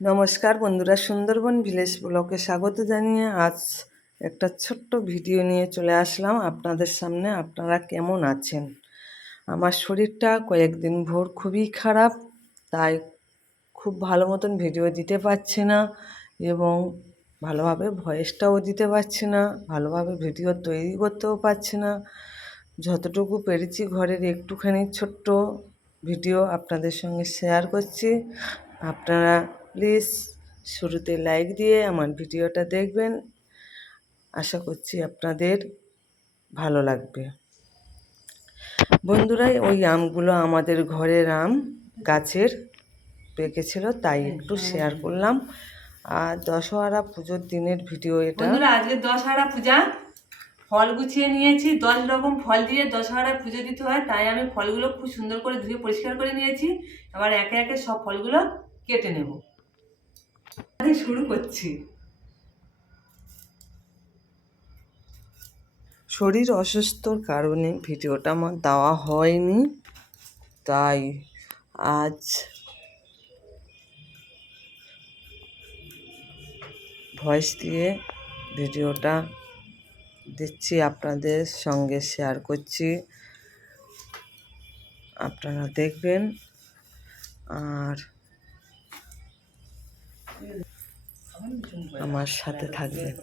নমস্কার বন্ধুরা, সুন্দরবন ভিলেজ ব্লগে স্বাগত জানিয়ে আজ একটা ছোট্ট ভিডিও নিয়ে চলে আসলাম আপনাদের সামনে। আপনারা কেমন আছেন? আমার শরীরটা কয়েকদিন ভোর খুবই খারাপ, তাই খুব ভালো মতন ভিডিও দিতে পারছি না এবং ভালোভাবে ভয়েসটাও দিতে পারছি না, ভালোভাবে ভিডিও তৈরি করতেও পারছি না। যতটুকু পেরেছি ঘরের একটুখানি ছোট্ট ভিডিও আপনাদের সঙ্গে শেয়ার করছি। আপনারা প্লিজ শুরুতে লাইক দিয়ে আমার ভিডিওটা দেখবেন, আশা করছি আপনাদের ভালো লাগবে। বন্ধুরা, ওই আমগুলো আমাদের ঘরের আম গাছের পেকেছিল, তাই একটু শেয়ার করলাম। আর দশহরা পুজোর দিনের ভিডিও এটা। বন্ধুরা, আজকে দশহরা পূজা, ফল গুছিয়ে নিয়েছি। 10 রকম ফল দিয়ে দশহরা পুজো দিতে হয়, তাই আমি ফলগুলো খুব সুন্দর করে ধুয়ে পরিষ্কার করে নিয়েছি। এবার একে একে সব ফলগুলো কেটে নেব। শুরু করছি। শরীর অসুস্থর কারণে ভিডিওটা আমার দেওয়া হয়নি, তাই আজ ভয়েস দিয়ে ভিডিওটা দিচ্ছি, আপনাদের সঙ্গে শেয়ার করছি। আপনারা দেখবেন আর আমার সাথে থাকবেন।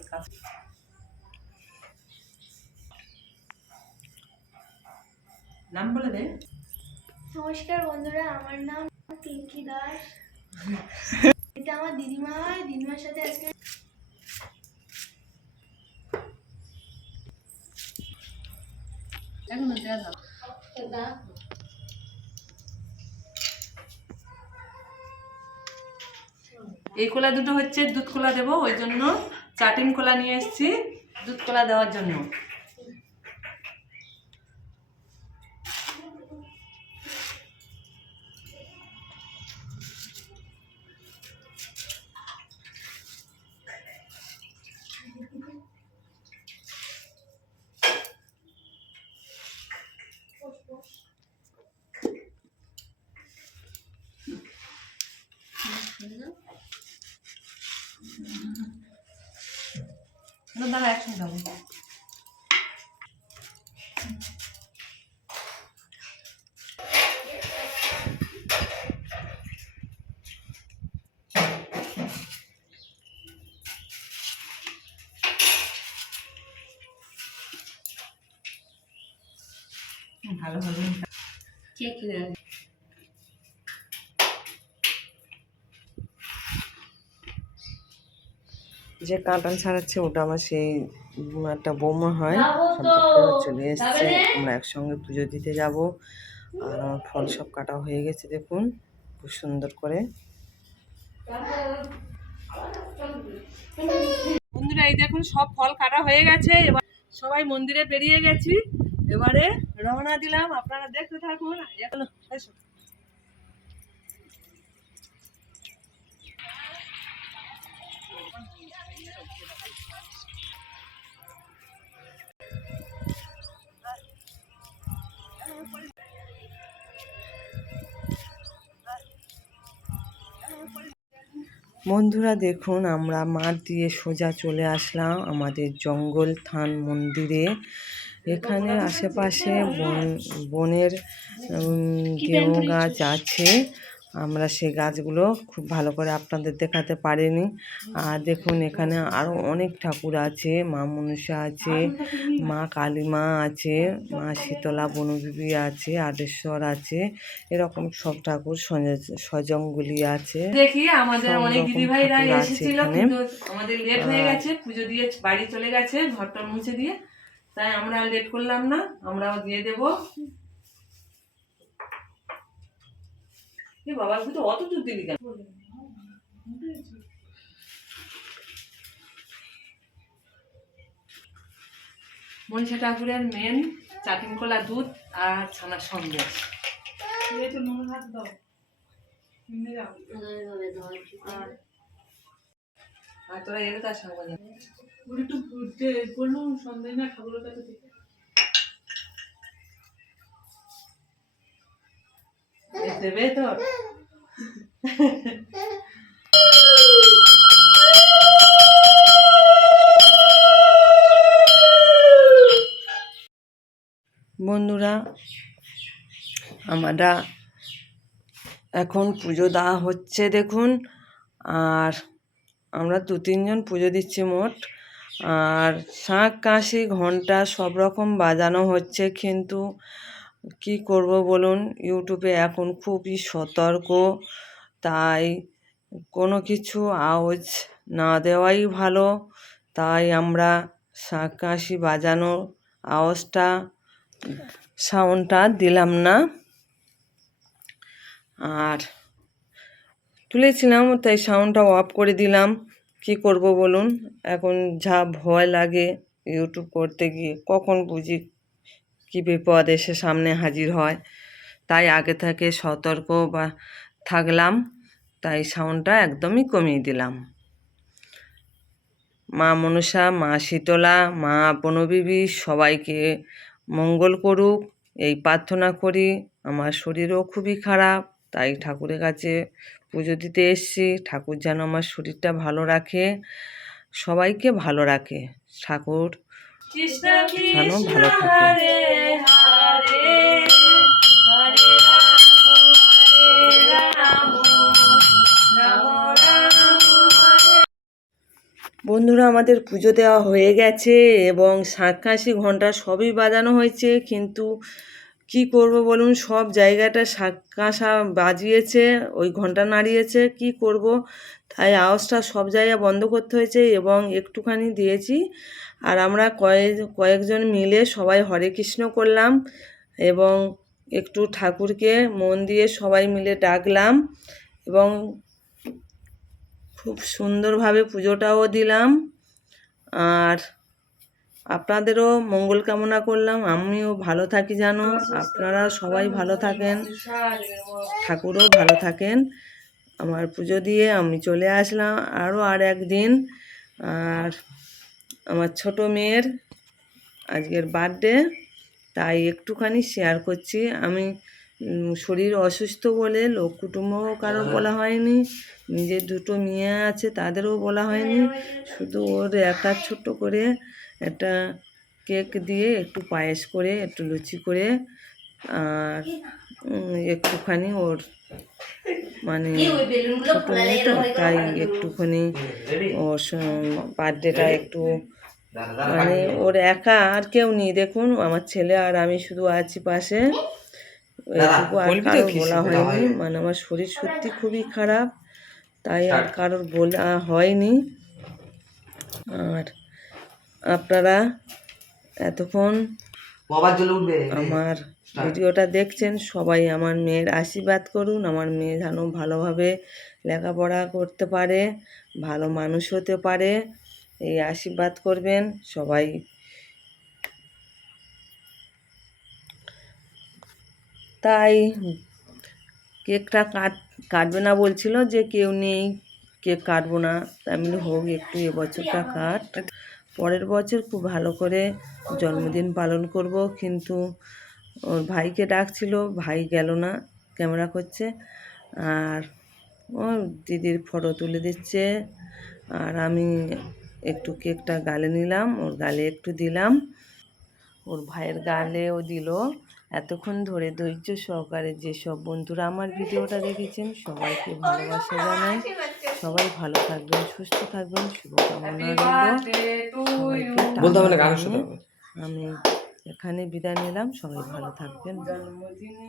নাম বলে দে। নমস্কার বন্ধুরা, আমার নাম পিঙ্কি দাস। এটা আমার দিদিমা হয়। দিদিমার সাথে আজকে এই কলা দুটো হচ্ছে দুধ কলা দেবো, ওই জন্য চাটিন কলা নিয়ে এসেছি দুধ কলা দেওয়ার জন্য। দাঁড়া, একসঙ্গে দেবো। ভালো হবে। যে কাঁটাল ছাড়াচ্ছে ওটা আমার সেই একটা বৌমা হয়, সম্পর্কে চলে এসছে। আমরা একসঙ্গে পুজো দিতে যাব। আর আমার ফল সব কাটা হয়ে গেছে, দেখুন খুব সুন্দর করে। বন্ধুরা, এই দেখুন সব ফল কাটা হয়ে গেছে। এবার সবাই মন্দিরে বেরিয়ে গেছি, এবারে রওনা দিলাম। আপনারা দেখতে থাকুন। এখন এসো। বন্ধুরা দেখুন, আমরা মাঠ দিয়ে সোজা চলে আসলাম আমাদের জঙ্গল থান মন্দিরে। এখানে আশেপাশে বনের গেঁয়ো গাছ আছে। আমরা সেই গাছগুলো খুব ভালো করে আপনাদের দেখাতে পারিনি। আর দেখুন, এখানে আরও অনেক ঠাকুর আছে। মা মনসা আছে, মা কালী মা আছে, মা শীতলা বনবিবি আছে, আদেশ্বর আছে, এরকম সব ঠাকুর সজংগুলি আছে। দেখি আমাদের সব অনেক রকম দিদি ভাইরা ঠাকুর আছে এসেছিল, এখানে। কিন্তু আমাদের লেট হয়ে গেছে, পুজো দিয়ে বাড়ি চলে গেছে ঘরটা মুছে দিয়ে, তাই আমরা লেট করলাম না, আমরাও দিয়ে দেবো। বাবা, তুই তো অত দুধ দিলি কেন? মনসা ঠাকুরের মেন চাটিন কলা, দুধ আর ছানার সন্দেশ। আর তোরা এলে তার সঙ্গে একটু বললুম সন্দেশ না ঠাকুরের কাছে দেবে তো। আমরা এখন পুজো দেওয়া হচ্ছে দেখুন, আর আমরা 2-3 জন পুজো দিচ্ছি মোট। আর শাঁখ কাশি ঘন্টা সব রকম বাজানো হচ্ছে, কিন্তু কি করব বলুন, ইউটিউবে এখন খুবই সতর্ক, তাই কোনো কিছু আওয়াজ না দেওয়াই ভালো। তাই আমরা শাঁখ কাশি বাজানো আওয়াজটা সাউন্ডটা দিলাম না। আর তুলেছিলাম তাই সাউন্ডটা অফ করে দিলাম। কি করব বলুন, এখন যা ভয় লাগে ইউটিউব করতে গিয়ে, কখন বুঝি কি বিপদ এসে সামনে হাজির হয়, তাই আগে থেকে সতর্ক বা থাকলাম, তাই সাউন্ডটা একদমই কমিয়ে দিলাম। মা মনসা, মা শীতলা, মা বনবিবি সবাইকে মঙ্গল করুক এই প্রার্থনা করি। আমার শরীরও খুবই খারাপ, তাই ঠাকুরের কাছে পুজো দিতে এসেছি। ঠাকুর যেন আমার শরীরটা ভালো রাখে, সবাইকে ভালো রাখে, ঠাকুর কৃষ্ণ যেন কৃষ্ণ ভালো থাকে। হরে হরে হরে রাম রাম রাম হরে। বন্ধুরা, আমাদের পুজো দেওয়া হয়ে গেছে এবং শাঁখ কাশি ঘন্টা সবই বাজানো হয়েছে, কিন্তু কি করব বলুন, সব জায়গাটা শাঁখ কাঁসা বাজিয়েছে, ওই ঘন্টা নাড়িয়েছে, কি করব, তাই আওয়াজটা সব জায়গায় বন্ধ করতে হয়েছে এবং একটুখানি দিয়েছি। আর আমরা কয়েকজন মিলে সবাই হরে কৃষ্ণ করলাম এবং একটু ঠাকুরকে মন দিয়ে সবাই মিলে ডাকলাম এবং খুব সুন্দরভাবে পুজোটাও দিলাম। আর আপনাদেরও মঙ্গল কামনা করলাম, আমিও ভালো থাকি যেন, আপনারা সবাই ভালো থাকেন, ঠাকুরও ভালো থাকেন। আমার পুজো দিয়ে আমি চলে আসলাম আর একদিন। আর আমার ছোট মেয়ের আজকের বার্থডে, তাই একটুখানি শেয়ার করছি। আমি শরীর অসুস্থ বলে লোক কুটুম্বও কারো বলা হয়নি, নিজের 2টো মেয়ে আছে তাদেরও বলা হয়নি, শুধু ওর একা ছোট্ট করে একটা কেক দিয়ে, একটু পায়েস করে, একটু লুচি করে, আর একটুখানি ওর মানে ছোট মেয়ে তো, তাই একটুখানি ওর বার্থডেটা একটু মানে ওর একা, আর কেউ নেই দেখুন, আমার ছেলে আর আমি শুধু আছি পাশে, এটুকু আর কারোর বলা হয়নি। মানে আমার শরীর সত্যি খুবই খারাপ, তাই আর কারোর বলা হয়নি। আর আপনারা এতক্ষণ আমার ভিডিওটা দেখছেন, সবাই আমার মেয়ের আশীর্বাদ করুন, আমার মেয়ে যেন ভালোভাবে লেখাপড়া করতে পারে, ভালো মানুষ হতে পারে, এই আশীর্বাদ করবেন সবাই। তাই কেকটা কাটবে না বলছিল, যে কেউ নেই কেক কাটবো না, তাই আমি হোক একটু এবছরটা কাট, পরের বছর খুব ভালো করে জন্মদিন পালন করব। কিন্তু ওর ভাইকে ডাকছিল, ভাই গেল না, ক্যামেরা করছে, আর ওর দিদির ফটো তুলে দিচ্ছে, আর আমি একটু কেকটা গালে নিলাম, ওর গালে একটু দিলাম, ওর ভাইয়ের গালেও দিল। এতক্ষণ ধরে ধৈর্য সহকারে যেসব বন্ধুরা আমার ভিডিওটা দেখেছেন, সবাইকে ভালোবাসা জানাই, সবাই ভালো থাকবেন, সুস্থ থাকবেন, শুভকামনা রইল। আমি এখানে বিদায় নিলাম, সবাই ভালো থাকবেন। জন্মদিনে